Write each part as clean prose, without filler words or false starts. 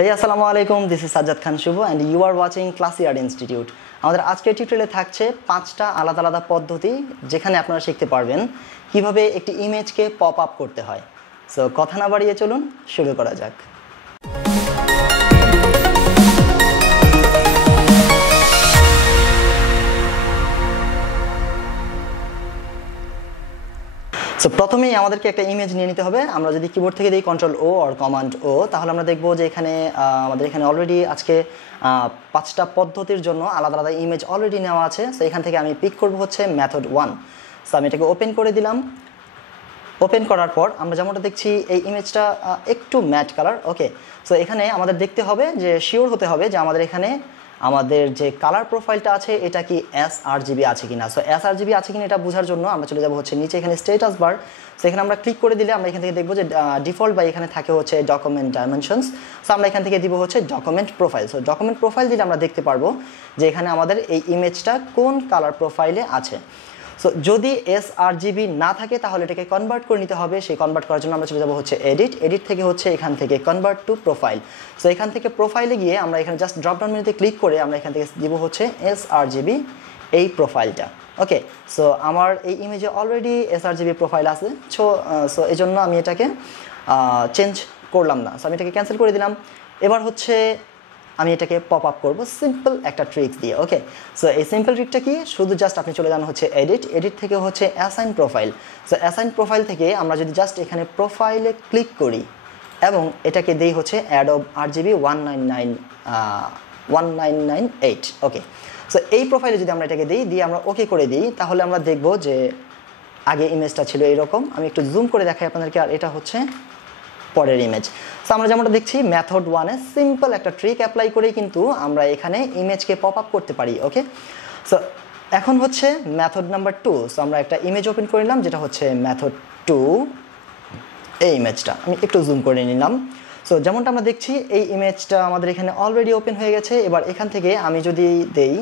Hey, assalamu alaikum. This is Sajjad Khan Shubho and you are watching Classyart Institute. আমাদের আজকের টিউটোরিয়ালে থাকছে পাঁচটা আলাদা আলাদা পদ্ধতি যেখানে আপনারা শিখতে পারবেন কিভাবে একটি ইমেজকে পপ আপ করতে হয়। সো কথা না বাড়িয়ে চলুন শুরু করা যাক। সো প্রথমেই আমাদেরকে একটা ইমেজ নিয়ে নিতে হবে। আমরা যদি কিবোর্ড থেকে দিই কন্ট্রোল ও আর কমান্ড ও, তাহলে আমরা দেখব যে এখানে আমাদের এখানে অলরেডি আজকে পাঁচটা পদ্ধতির জন্য আলাদা আলাদা ইমেজ অলরেডি নেওয়া আছে। সো এখান থেকে আমি পিক করব হচ্ছে মেথড 1। সো আমি এটাকে ওপেন করে দিলাম। ওপেন করার পর আমরা যেমনটা দেখছি এই ইমেজটা একটু ম্যাট কালার। ওকে, সো এখানে আমাদের দেখতে হবে যে শিওর হতে হবে যে আমাদের এখানে আমাদের যে কালার প্রোফাইলটা আছে এটা কি sRGB আছে কিনা। সো sRGB আছে কিনা এটা বোঝার জন্য আমরা চলে যাব হচ্ছে নিচে এখানে স্ট্যাটাস বার। সো এখানে আমরা ক্লিক করে দিলে আমরা এখান থেকে দেখব যে ডিফল্ট বা এখানে থাকে হচ্ছে ডকুমেন্ট ডাইমেনশনস। সো আমরা এখান থেকে দিব হচ্ছে document profile. So document profile দিলে আমরা দেখতে পারবো যে এখানে আমাদের এই ইমেজটা কোন কালার প্রোফাইলে আছে। সো যদি sRGB না থাকে তাহলে এটাকে কনভার্ট করে নিতে হবে। সেই কনভার্ট করার জন্য আমরা চলে যাব হচ্ছে এডিট থেকে হচ্ছে এখান থেকে কনভার্ট টু প্রোফাইল। সো এখান থেকে প্রোফাইলে গিয়ে আমরা এখানে জাস্ট ড্রপ ডাউন মেনুতে ক্লিক করে আমরা এখান থেকে দিব হচ্ছে sRGB এই প্রোফাইলটা। ওকে, সো আমার এই ইমেজে অলরেডি sRGB প্রোফাইল আছে। সো এই জন্য আমি এটাকে চেঞ্জ করলাম না। সো আমি এটাকে ক্যান্সেল করে দিলাম। এবার হচ্ছে আমি এটাকে পপ আপ করবো সিম্পল একটা ট্রিক্স দিয়ে। ওকে, সো এই সিম্পল ট্রিকটা কি, শুধু জাস্ট আপনি চলে যান হচ্ছে এডিট থেকে হচ্ছে assign profile. So assign profile থেকে আমরা যদি জাস্ট এখানে প্রোফাইলে ক্লিক করি এবং এটাকে দেই হচ্ছে অ্যাডোব RGB 1998। ওকে, সো এই প্রোফাইলে যদি আমরা এটাকে দিয়ে আমরা ওকে করে দিই তাহলে আমরা দেখব যে আগে ইমেজটা ছিল এইরকম। আমি একটু জুম করে দেখাই আপনাদেরকে। আর এটা হচ্ছে পরের ইমেজ। সো আমরা যেমনটা দেখছি মেথড 1-এ সিম্পল একটা ট্রিক অ্যাপ্লাই করেই কিন্তু আমরা এখানে ইমেজকে পপ আপ করতে পারি। ওকে, সো এখন হচ্ছে মেথড নাম্বার 2। সো আমরা একটা ইমেজ ওপেন করে নিলাম যেটা হচ্ছে মেথড 2। এই ইমেজটা আমি একটু জুম করে নিলাম। সো যেমনটা আমরা দেখছি এই ইমেজটা আমাদের এখানে অলরেডি ওপেন হয়ে গেছে। এবার এখান থেকে আমি যদি দেই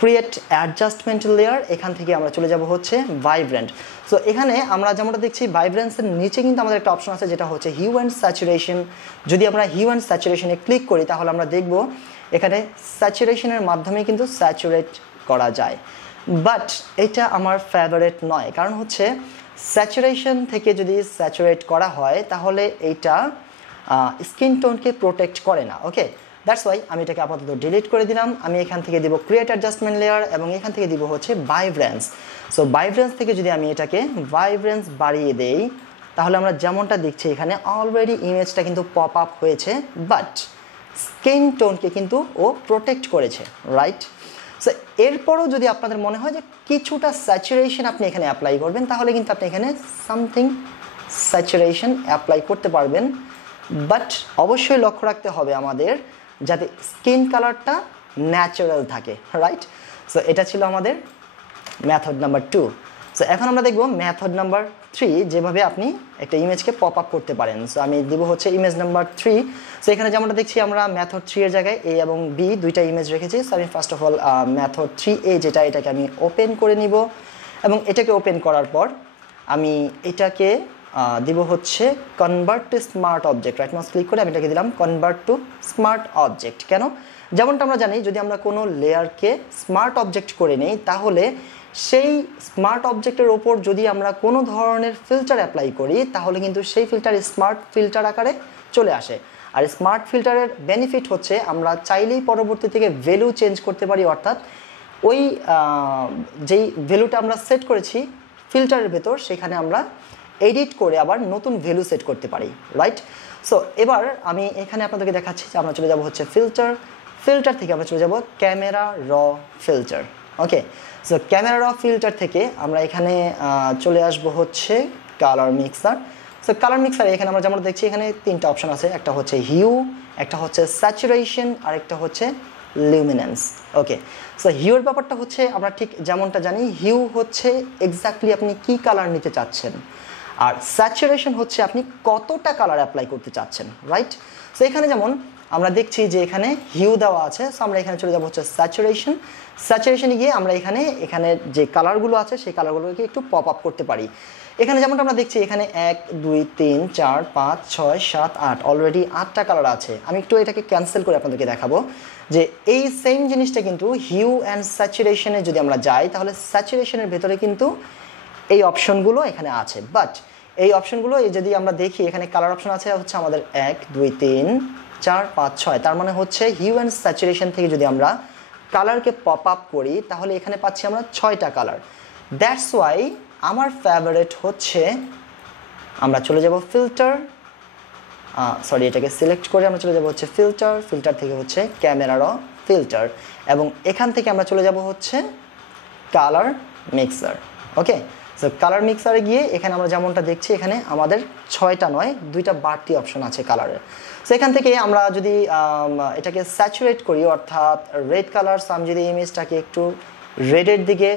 ক্রিয়েট অ্যাডজাস্টমেন্ট লেয়ার, এখান থেকে আমরা চলে যাব হচ্ছে ভাইব্রেন্ট। সো এখানে আমরা যেমনটা দেখছি ভাইব্রেন্সের নিচে কিন্তু আমাদের একটা অপশন আছে যেটা হচ্ছে হিউ অ্যান্ড স্যাচুরেশন। যদি আমরা হিউ অ্যান্ড স্যাচুরেশনে ক্লিক করি তাহলে আমরা দেখব এখানে স্যাচুরেশনের মাধ্যমে কিন্তু স্যাচুরেট করা যায়। বাট এটা আমার ফেভারিট নয়, কারণ হচ্ছে স্যাচুরেশন থেকে যদি স্যাচুরেট করা হয় তাহলে এইটা স্কিন টোনকে প্রোটেক্ট করে না। ওকে, দ্যাটস ওয়াই আমি এটাকে আপাতত ডিলিট করে দিলাম। আমি এখান থেকে দিব ক্রিয়েট অ্যাডজাস্টমেন্ট লেয়ার এবং এখান থেকে দিব হচ্ছে ভাইব্রেন্স। সো ভাইব্রেন্স থেকে যদি আমি এটাকে ভাইব্রেন্স বাড়িয়ে দেই তাহলে আমরা যেমনটা দেখছি এখানে অলরেডি ইমেজটা কিন্তু পপ আপ হয়েছে, বাট স্কিন টোনকে কিন্তু ও প্রোটেক্ট করেছে, রাইট? সো এরপরও যদি আপনাদের মনে হয় যে কিছুটা স্যাচুরেশন আপনি এখানে অ্যাপ্লাই করবেন তাহলে কিন্তু আপনি এখানে সামথিং স্যাচুরেশন অ্যাপ্লাই করতে পারবেন। বাট অবশ্যই লক্ষ্য রাখতে হবে আমাদের যাতে স্কিন কালারটা ন্যাচারাল থাকে, রাইট? সো এটা ছিল আমাদের মেথড নাম্বার 2। সো এখন আমরা দেখব মেথড নাম্বার 3 যেভাবে আপনি একটা ইমেজকে পপ আপ করতে পারেন। সো আমি দেবো হচ্ছে ইমেজ নাম্বার 3। সো এখানে যেমনটা দেখছি আমরা মেথড 3 এর জায়গায় A এবং B দুইটা ইমেজ রেখেছি। সো আমি first of all method 3A যেটা, এটাকে আমি ওপেন করে নিব এবং এটাকে ওপেন করার পর আমি এটাকে দিব হচ্ছে convert to smart object. Right mouse click করে আমি এটাকে দিলাম কনভার্ট টু স্মার্ট অবজেক্ট। কেন? যেমনটা আমরা জানি যদি আমরা কোনো লেয়ারকে স্মার্ট অবজেক্ট করে নেই তাহলে সেই স্মার্ট অবজেক্টের ওপর যদি আমরা কোনো ধরনের ফিল্টার অ্যাপ্লাই করি তাহলে কিন্তু সেই ফিল্টার স্মার্ট ফিল্টার আকারে চলে আসে। আর স্মার্ট ফিল্টারের বেনিফিট হচ্ছে আমরা চাইলেই পরবর্তী থেকে ভ্যালু চেঞ্জ করতে পারি, অর্থাৎ ওই যেই ভ্যালুটা আমরা সেট করেছি ফিল্টারের ভেতর সেখানে আমরা এডিট করে আবার নতুন ভ্যালু সেট করতে পারি, রাইট? সো এবার আমি এখানে আপনাদেরকে দেখাচ্ছি যে আমরা চলে যাব হচ্ছে ফিল্টার থেকে আমরা চলে যাব ক্যামেরা র ফিল্টার। ওকে, সো ক্যামেরা র ফিল্টার থেকে আমরা এখানে চলে আসব হচ্ছে কালার মিক্সার। সো কালার মিক্সারে এখানে আমরা যেমন দেখছি এখানে তিনটা অপশন আছে, একটা হচ্ছে হিউ, একটা হচ্ছে স্যাচুরেশন আর একটা হচ্ছে লিউমিনেন্স। ওকে, সো হিউর ব্যাপারটা হচ্ছে আমরা ঠিক যেমনটা জানি হিউ হচ্ছে এক্স্যাক্টলি আপনি কি কালার নিতে চাচ্ছেন। আর স্যাচুরেশন হচ্ছে আপনি কতটা কালার অ্যাপ্লাই করতে চাচ্ছেন, রাইট? সো এখানে যেমন আমরা দেখছি যে এখানে হিউ দেওয়া আছে, সো আমরা এখানে চলে যাবো হচ্ছে স্যাচুরেশনে গিয়ে আমরা এখানে যে কালারগুলো আছে সেই কালারগুলোকে একটু পপ আপ করতে পারি। এখানে যেমনটা আমরা দেখছি এখানে 1 2 3 4 5 6 7 8 অলরেডি 8টা কালার আছে। আমি একটু এটাকে ক্যান্সেল করে আপনাদেরকে দেখাবো যে এই সেম জিনিসটা কিন্তু হিউ অ্যান্ড স্যাচুরেশনে যদি আমরা যাই তাহলে স্যাচুরেশনের ভেতরে কিন্তু এই অপশনগুলো এখানে আছে, বাট এই অপশনগুলো যদি আমরা দেখি এখানে কালার অপশন আছে হচ্ছে আমাদের 1 2 3 4 5 6, তার মানে হচ্ছে হিউ অ্যান্ড স্যাচুরেশন থেকে যদি আমরা কালারকে পপ আপ করি তাহলে এখানে পাচ্ছি আমরা 6টা কালার। দ্যাটস ওয়াই আমার ফেভারিট হচ্ছে আমরা চলে যাব ফিল্টার, এটাকে সিলেক্ট করে আমরা চলে যাব হচ্ছে ফিল্টার থেকে হচ্ছে ক্যামেরা র ফিল্টার, এবং এখান থেকে আমরা চলে যাব হচ্ছে কালার মিক্সার। ওকে, সো কালার মিক্সারে গিয়ে এখানে আমরা যেমনটা দেখছি এখানে আমাদের 6টা নয় 2টা বাড়তি অপশন আছে কালারের। সো এখান থেকে আমরা যদি এটাকে স্যাচুরেট করি অর্থাৎ রেড কালার, সো আমি যদি ইমেজটাকে একটু রেডের দিকে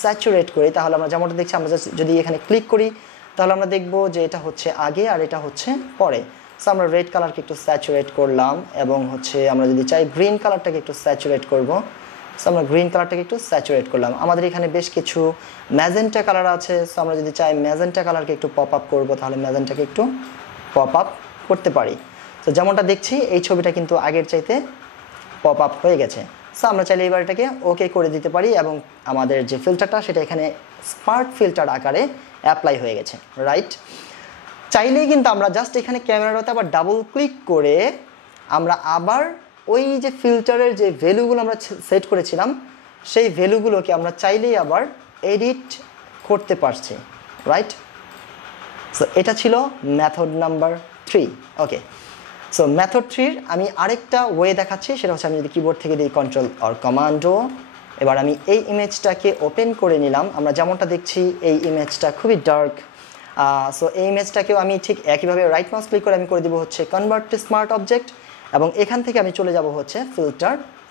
স্যাচুরেট করি তাহলে আমরা যেমনটা দেখছি আমরা যদি এখানে ক্লিক করি তাহলে আমরা দেখব যে এটা হচ্ছে আগে আর এটা হচ্ছে পরে। সো আমরা রেড কালারকে একটু স্যাচুরেট করলাম এবং হচ্ছে আমরা যদি চাই গ্রিন কালারটাকে একটু স্যাচুরেট করব, সো আমরা গ্রিন কালারটাকে একটু স্যাচুরেট করলাম। আমাদের এখানে বেশ কিছু ম্যাজেন্টা কালার আছে, সো আমরা যদি চাই ম্যাজেন্টা কালারকে একটু পপ আপ করবো তাহলে ম্যাজেন্টাকে একটু পপ আপ করতে পারি। তো যেমনটা দেখছি এই ছবিটা কিন্তু আগের চাইতে পপ আপ হয়ে গেছে। সো আমরা চাইলে এবার এটাকে ওকে করে দিতে পারি এবং আমাদের যে ফিল্টারটা সেটা এখানে স্মার্ট ফিল্টার আকারে অ্যাপ্লাই হয়ে গেছে, রাইট? চাইলেই কিন্তু আমরা জাস্ট এখানে ক্যামেরাটাতে আবার ডাবল ক্লিক করে আমরা আবার ওই যে ফিল্টারের যে ভ্যালুগুলো আমরা সেট করেছিলাম সেই ভ্যালুগুলোকে আমরা চাইলেই আবার এডিট করতে পারছি, রাইট? সো এটা ছিল মেথড নাম্বার 3। ওকে, সো মেথড 3 আমি আরেকটা ওয়ে দেখাচ্ছি, সেটা হচ্ছে আমি যদি কিবোর্ড থেকে দিই কন্ট্রোল অর কমান্ডো, এবার আমি এই ইমেজটাকে ওপেন করে নিলাম। আমরা যেমনটা দেখছি এই ইমেজটা খুবই ডার্ক, সো এই ইমেজটাকেও আমি ঠিক একইভাবে রাইট মাউস ক্লিক করে আমি করে দিব হচ্ছে কনভার্ট টু স্মার্ট অবজেক্ট, এবং এখান থেকে আমি চলে যাব হচ্ছে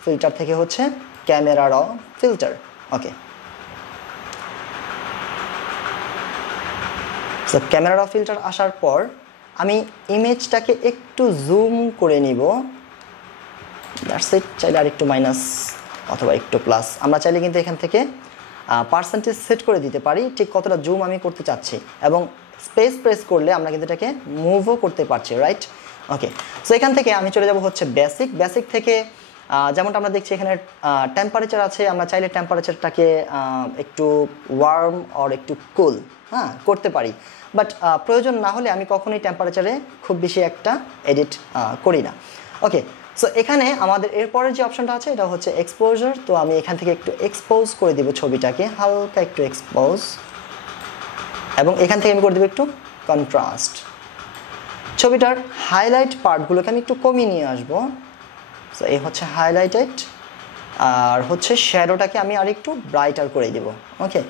ফিল্টার থেকে হচ্ছে ক্যামেরা র ফিল্টার। ওকে, সো ক্যামেরা র ফিল্টার আসার পর আমি ইমেজটাকে একটু জুম করে নিব, দ্যাটস ইট। চাইলে আর একটু মাইনাস অথবা একটু প্লাস, আমরা চাইলে কিন্তু এখান থেকে পার্সেন্টেজ সেট করে দিতে পারি ঠিক কতটা জুম আমি করতে চাচ্ছি, এবং স্পেস প্রেস করলে আমরা কিন্তু এটাকে মুভও করতে পারছি, রাইট? ওকে, সো এখান থেকে আমি চলে যাব হচ্ছে বেসিক থেকে যেমনটা আমরা দেখছি এখানে টেম্পারেচার আছে, আমরা চাইলে টেম্পারেচারটাকে একটু ওয়ার্ম অর একটু কুল করতে পারি, বাট প্রয়োজন না হলে আমি কখনোই টেম্পারেচারে খুব বেশি একটা এডিট করি না। ওকে, সো এখানে আমাদের এরপরের যে অপশনটা আছে এটা হচ্ছে এক্সপোজার, তো আমি এখান থেকে একটু এক্সপোজ করে দিব ছবিটাকে, হালকা একটু এক্সপোজ, এবং এখান থেকে আমি করে দেবো একটু কন্ট্রাস্ট। ছবিটার হাইলাইট পার্টগুলোকে আমি একটু কমিয়ে নিয়ে আসবো, সো এই হচ্ছে হাইলাইটেড, আর হচ্ছে শ্যাডোটাকে আমি আর একটু ব্রাইটার করে দেব। ওকে,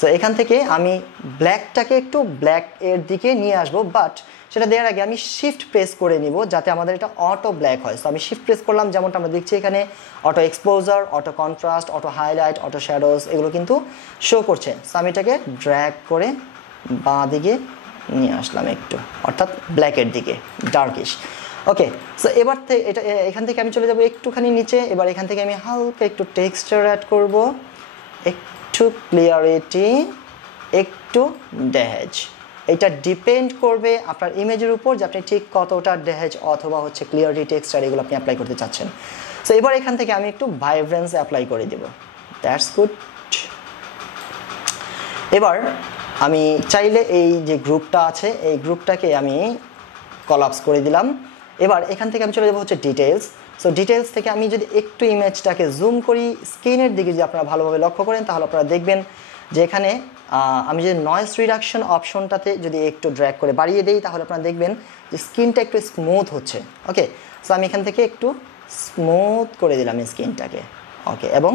সো এখান থেকে আমি ব্ল্যাকটাকে একটু ব্ল্যাক এর দিকে নিয়ে আসবো, বাট সেটা দেওয়ার আগে আমি শিফট প্রেস করে নিব যাতে আমাদের এটা অটো ব্ল্যাক হয়। সো আমি শিফট প্রেস করলাম, যেমনটা আমরা দেখছি এখানে auto exposure, auto contrast, auto highlight, auto shadows এগুলো কিন্তু শো করছে। সো আমি এটাকে ড্র্যাগ করে বাঁ দিকে নিয়ে আসলাম একটু, অর্থাৎ ব্ল্যাকের দিকে, ডার্কিশ। ওকে, সো এবার এখান থেকে আমি চলে যাব একটুখানি নিচে, এবার এখান থেকে আমি হালকা একটু টেক্সচার অ্যাড করব, একটু ক্লিয়ারিটি, একটু ড্যাহেজ। এটা ডিপেন্ড করবে আপনার ইমেজের উপর যে আপনি ঠিক কতটা ড্যাহেজ অথবা হচ্ছে ক্লিয়ারিটি, টেক্সচার এগুলো আপনি অ্যাপ্লাই করতে চাচ্ছেন। সো এবার এখান থেকে আমি একটু ভাইব্রেন্স অ্যাপ্লাই করে দেব, দ্যাটস গুড। এবার আমি চাইলে এই যে গ্রুপটা আছে এই গ্রুপটাকে আমি কলাপস করে দিলাম। এবার এখান থেকে আমি চলে যাবো হচ্ছে ডিটেলস। সো ডিটেলস থেকে আমি যদি একটু ইমেজটাকে জুম করি স্ক্রিনের দিকে, যদি আপনারা ভালোভাবে লক্ষ্য করেন তাহলে আপনারা দেখবেন যে এখানে আমি যদি নয়েজ রিডাকশন অপশনটাতে যদি একটু ড্র্যাগ করে বাড়িয়ে দিই তাহলে আপনারা দেখবেন যে স্ক্রিনটা একটু স্মুথ হচ্ছে। ওকে, সো আমি এখান থেকে একটু স্মুথ করে দিলাম স্ক্রিনটাকে। ওকে, এবং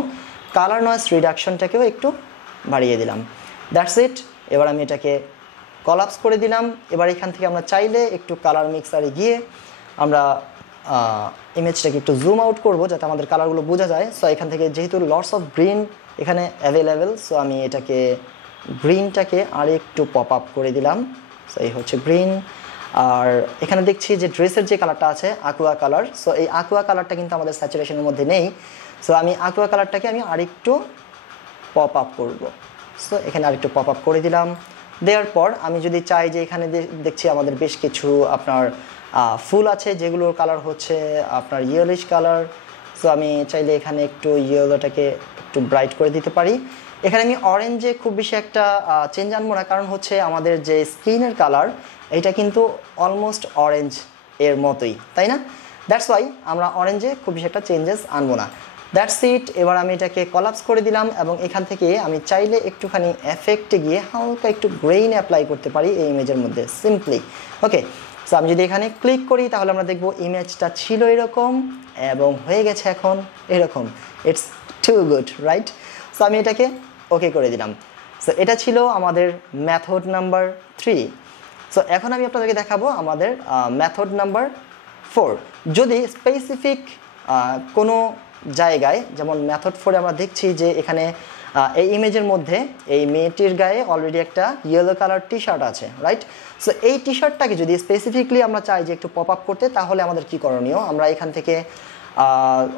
কালার নয়েজ রিডাকশনটাকেও একটু বাড়িয়ে দিলাম, দ্যাটস ইট। এবার আমি এটাকে কলাপস করে দিলাম। এবার এখান থেকে আমরা চাইলে একটু কালার মিক্সারে গিয়ে আমরা ইমেজটাকে একটু জুম আউট করব যাতে আমাদের কালারগুলো বোঝা যায়। সো এখান থেকে যেহেতু লটস অফ গ্রিন এখানে অ্যাভেলেবেল, সো আমি এটাকে গ্রিনটাকে আর একটু পপ আপ করে দিলাম। সো এই হচ্ছে গ্রিন। আর এখানে দেখছি যে ড্রেসের যে কালারটা আছে aqua কালার, সো এই aqua কালারটা কিন্তু আমাদের স্যাচুরেশনের মধ্যে নেই। সো আমি aqua কালারটাকে আমি আরেকটু পপ আপ করব। সো এখানে আরেকটু পপ আপ করে দিলাম। দেওয়ার পর আমি যদি চাই যে এখানে দেখছি আমাদের বেশ কিছু আপনার ফুল আছে যেগুলোর কালার হচ্ছে আপনার ইয়েলোইশ কালার। সো আমি চাইলে এখানে একটু ইয়েলোটাকে একটু ব্রাইট করে দিতে পারি। এখানে আমি অরেঞ্জে খুব বেশি একটা চেঞ্জ আনবো না, কারণ হচ্ছে আমাদের যে স্কিনের কালার এটা কিন্তু অলমোস্ট অরেঞ্জ এর মতোই, তাই না? দ্যাটস ওয়াই আমরা অরেঞ্জে খুব বেশি একটা চেঞ্জেস আনবো না। That's it. এবার আমি এটাকে কলাপস করে দিলাম এবং এখান থেকে আমি চাইলে একটুখানি এফেক্টে গিয়ে হালকা একটু গ্রেইন অ্যাপ্লাই করতে পারি এই ইমেজের মধ্যে সিম্পলি। ওকে, সো আমি যদি এখানে ক্লিক করি তাহলে আমরা দেখব ইমেজটা ছিল এরকম এবং হয়ে গেছে এখন এরকম। It's too good, right? So আমি এটাকে ওকে করে দিলাম। সো এটা ছিল আমাদের মেথড নাম্বার 3। সো এখন আমি আপনাদেরকে দেখাবো আমাদের মেথড নাম্বার 4। যদি স্পেসিফিক কোনো জায়গায়, যেমন মেথড 4-এ আমরা দেখছি যে এখানে এই ইমেজের মধ্যে এই মেয়েটির গায়ে অলরেডি একটা ইয়েলো কালার টি শার্ট আছে, রাইট? সো এই টি শার্টটাকে যদি স্পেসিফিকলি আমরা চাই যে একটু পপ আপ করতে, তাহলে আমাদের কি করণীয়? আমরা এখান থেকে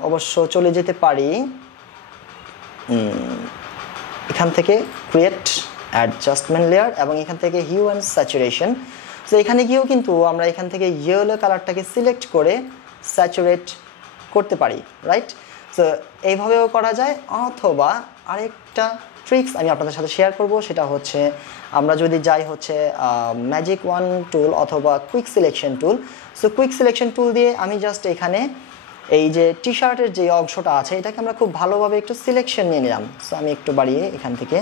অবশ্য চলে যেতে পারি এখান থেকে ক্রিয়েট অ্যাডজাস্টমেন্ট লেয়ার এবং এখান থেকে হিউ অ্যান্ড স্যাচুরেশন। সো এখানে গিয়েও কিন্তু আমরা এখান থেকে ইয়েলো কালারটাকে সিলেক্ট করে স্যাচুরেট করতে পারি, রাইট? সো এইভাবেও করা যায়, অথবা আরেকটা ট্রিক্স আমি আপনাদের সাথে শেয়ার করব, সেটা হচ্ছে আমরা যদি যাই হচ্ছে ম্যাজিক ওয়ান টুল অথবা quick selection tool. So quick selection tool দিয়ে আমি জাস্ট এখানে এই যে টি শার্টের যে অংশটা আছে এটাকে আমরা খুব ভালোভাবে একটু সিলেকশন নিয়ে নিলাম। সো আমি একটু বাড়িয়ে এখান থেকে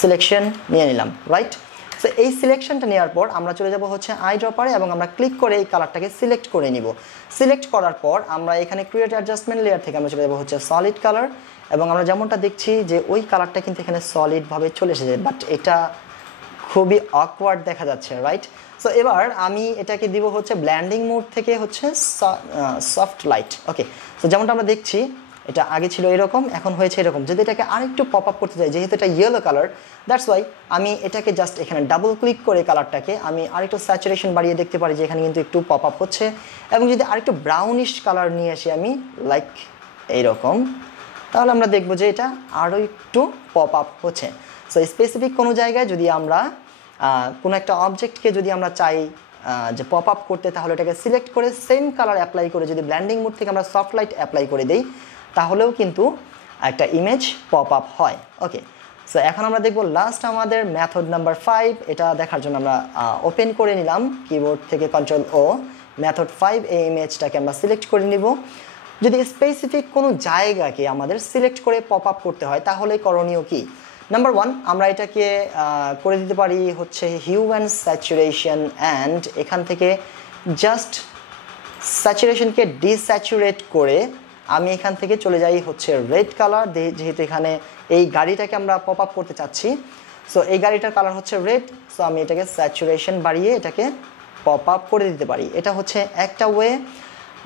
সিলেকশন নিয়ে নিলাম, রাইট? সো এই সিলেকশনটা নেওয়ার পর আমরা চলে যাব হচ্ছে আই ড্রপারে এবং আমরা ক্লিক করে এই কালারটাকে সিলেক্ট করে নিব। সিলেক্ট করার পর আমরা এখানে ক্রিয়েট অ্যাডজাস্টমেন্ট লেয়ার থেকে আমরা চলে যাব হচ্ছে সলিড কালার এবং আমরা যেমনটা দেখছি যে ওই কালারটা কিন্তু এখানে সলিডভাবে চলে এসেছে, বাট এটা খুবই অকওয়ার্ড দেখা যাচ্ছে, রাইট? সো এবার আমি এটাকে দিব হচ্ছে ব্ল্যান্ডিং মোড থেকে হচ্ছে সফট লাইট। ওকে, সো যেমনটা আমরা দেখছি এটা আগে ছিল এরকম, এখন হয়েছে এরকম। যদি এটাকে আরেকটু পপ আপ করতে চাই, যেহেতু এটা ইয়েলো কালার, দ্যাটস ওয়াই আমি এটাকে জাস্ট এখানে ডাবল ক্লিক করে কালারটাকে আমি আরেকটু স্যাচুরেশন বাড়িয়ে দেখতে পারি যে এখানে কিন্তু একটু পপ আপ হচ্ছে। এবং যদি আরেকটু ব্রাউনিশ কালার নিয়ে আসি আমি লাইক এইরকম, তাহলে আমরা দেখবো যে এটা আরও একটু পপ আপ হচ্ছে। সো স্পেসিফিক কোনো জায়গায় যদি আমরা কোনো একটা অবজেক্টকে যদি আমরা চাই যে পপ আপ করতে, তাহলে এটাকে সিলেক্ট করে সেম কালার অ্যাপ্লাই করে যদি ব্ল্যান্ডিং মোড থেকে আমরা সফট লাইট অ্যাপ্লাই করে দিই, তাহলেও কিন্তু একটা ইমেজ পপ আপ হয়। ওকে, সো এখন আমরা দেখব লাস্ট আমাদের মেথড নাম্বার 5। এটা দেখার জন্য আমরা ওপেন করে নিলাম কিবোর্ড থেকে Ctrl+O। মেথড 5 এই ইমেজটাকে আমরা সিলেক্ট করে নিব। যদি স্পেসিফিক কোনো জায়গাকে আমাদের সিলেক্ট করে পপ আপ করতে হয়, তাহলে করণীয় কি? নাম্বার 1, আমরা এটাকে করে দিতে পারি হচ্ছে হিউ অ্যান্ড স্যাচুরেশন, অ্যান্ড এখান থেকে জাস্ট স্যাচুরেশনকে ডিস্যাচুরেট করে আমি এখান থেকে চলে যাই হচ্ছে রেড কালার, যেহেতু এখানে এই গাড়িটাকে আমরা পপ আপ করতে চাচ্ছি। সো এই গাড়িটার কালার হচ্ছে রেড। সো আমি এটাকে স্যাচুরেশন বাড়িয়ে এটাকে পপ আপ করে দিতে পারি। এটা হচ্ছে একটা ওয়ে।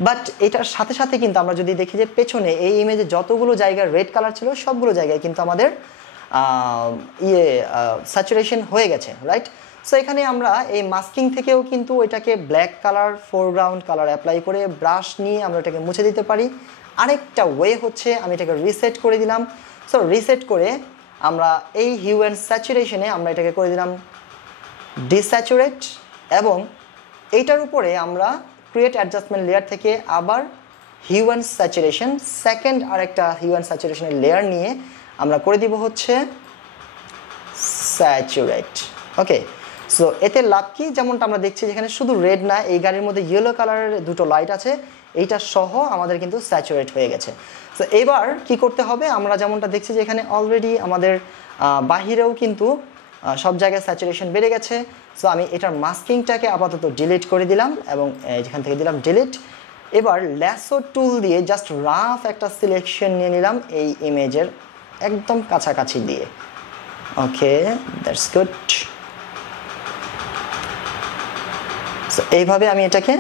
বাট এটার সাথে সাথে কিন্তু আমরা যদি দেখি যে পেছনে এই ইমেজে যতগুলো জায়গায় রেড কালার ছিল সবগুলো জায়গায় কিন্তু আমাদের স্যাচুরেশন হয়ে গেছে, রাইট? সো এখানে আমরা এই মাস্কিং থেকেও কিন্তু এটাকে black colour foreground colour apply করে ব্রাশ নিয়ে আমরা এটাকে মুছে দিতে পারি। আরেকটা ওয়ে হচ্ছে আমি এটাকে রিসেট করে দিলাম। সো রিসেট করে আমরা এই হিউ অ্যান্ড স্যাচুরেশনে আমরা এটাকে করে দিলাম ডিস্যাচুরেট, এবং এইটার উপরে আমরা ক্রিয়েট অ্যাডজাস্টমেন্ট লেয়ার থেকে আবার হিউ অ্যান্ড স্যাচুরেশন, সেকেন্ড আরেকটা হিউ অ্যান্ড স্যাচুরেশনের লেয়ার নিয়ে আমরা করে দিব হচ্ছে স্যাচুরেট। ওকে, সো এতে লাভ কি? যেমনটা আমরা দেখছি যেখানে শুধু রেড না, এই গাড়ির মধ্যে ইয়েলো কালারের দুটো লাইট আছে, এইটা সহ আমাদের কিন্তু স্যাচুরেট হয়ে গেছে। সো এবার কি করতে হবে? আমরা যেমনটা দেখছি যে এখানে অলরেডি আমাদের বাহিরেও কিন্তু সব জায়গায় স্যাচুরেশন বেড়ে গেছে। সো আমি এটার মাস্কিংটাকে আপাতত ডিলিট করে দিলাম এবং যেখান থেকে দিলাম ডিলিট। এবার ল্যাসো টুল দিয়ে জাস্ট রাফ একটা সিলেকশন নিয়ে নিলাম এই ইমেজের একদম কাছাকাছি দিয়ে। ওকে, দ্যাটস গুড। সো এইভাবে আমি এটাকে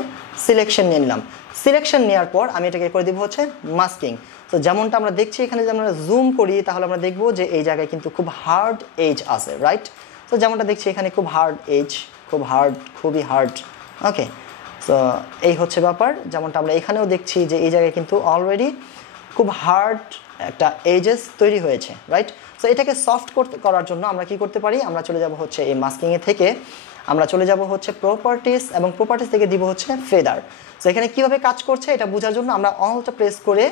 সিলেকশন নিয়ে নিলাম। সিলেকশন নেওয়ার পর আমি এটাকে করে দিব হচ্ছে মাস্কিং। তো যেমনটা আমরা দেখছি এখানে যদি আমরা জুম করি তাহলে আমরা দেখব যে এই জায়গায় কিন্তু খুব হার্ড এজ আছে, রাইট? তো যেমনটা দেখছি এখানে খুব হার্ড এজ, খুবই হার্ড। ওকে, সো এই হচ্ছে ব্যাপার। যেমনটা আমরা এখানেও দেখছি যে এই জায়গায় কিন্তু অলরেডি খুব হার্ড একটা এজেস তৈরি হয়েছে, রাইট? সো এটাকে সফট করার জন্য আমরা কি করতে পারি, আমরা চলে যাব হচ্ছে এই মাস্কিংয়ে থেকে আমরা চলে যাব হচ্ছে প্রপার্টিস, এবং প্রপার্টিস থেকে দিব হচ্ছে ফেদার। সো এখানে কীভাবে কাজ করছে এটা বোঝার জন্য আমরা অলটা প্রেস করে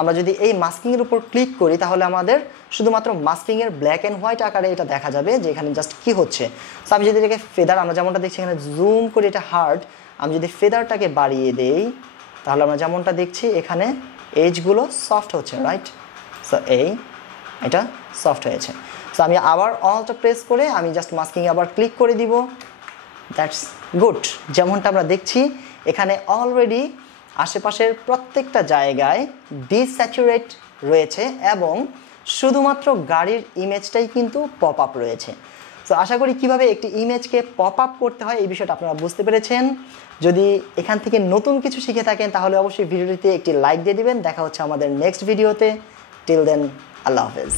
আমরা যদি এই মাস্কিংয়ের উপর ক্লিক করি তাহলে আমাদের শুধুমাত্র মাস্কিংয়ের ব্ল্যাক অ্যান্ড হোয়াইট আকারে এটা দেখা যাবে যে এখানে জাস্ট কী হচ্ছে। সো আমি যদি এটাকে ফেদার, আমরা যেমনটা দেখছি এখানে জুম করে, এটা হার্ড, আমি যদি ফেদারটাকে বাড়িয়ে দেই তাহলে আমরা যেমনটা দেখছি এখানে এজগুলো সফট হচ্ছে, রাইট? সো এটা সফট হয়েছে। সো আমি আবার অলটা প্রেস করে আমি জাস্ট মাস্কিংয়ে আবার ক্লিক করে দিব। That's good. যেমনটা আমরা দেখছি এখানে অলরেডি আশেপাশের প্রত্যেকটা জায়গায় ডিস্যাচুরেট রয়েছে এবং শুধুমাত্র গাড়ির ইমেজটাই কিন্তু পপ আপ রয়েছে। সো আশা করি কীভাবে একটি ইমেজকে পপ আপ করতে হয় এই বিষয়টা আপনারা বুঝতে পেরেছেন। যদি এখান থেকে নতুন কিছু শিখে থাকেন তাহলে অবশ্যই ভিডিওটিতে একটি লাইক দিয়ে দিবেন। দেখা হচ্ছে আমাদের নেক্সট ভিডিওতে। টিল দেন, আল্লাহ হাফেজ।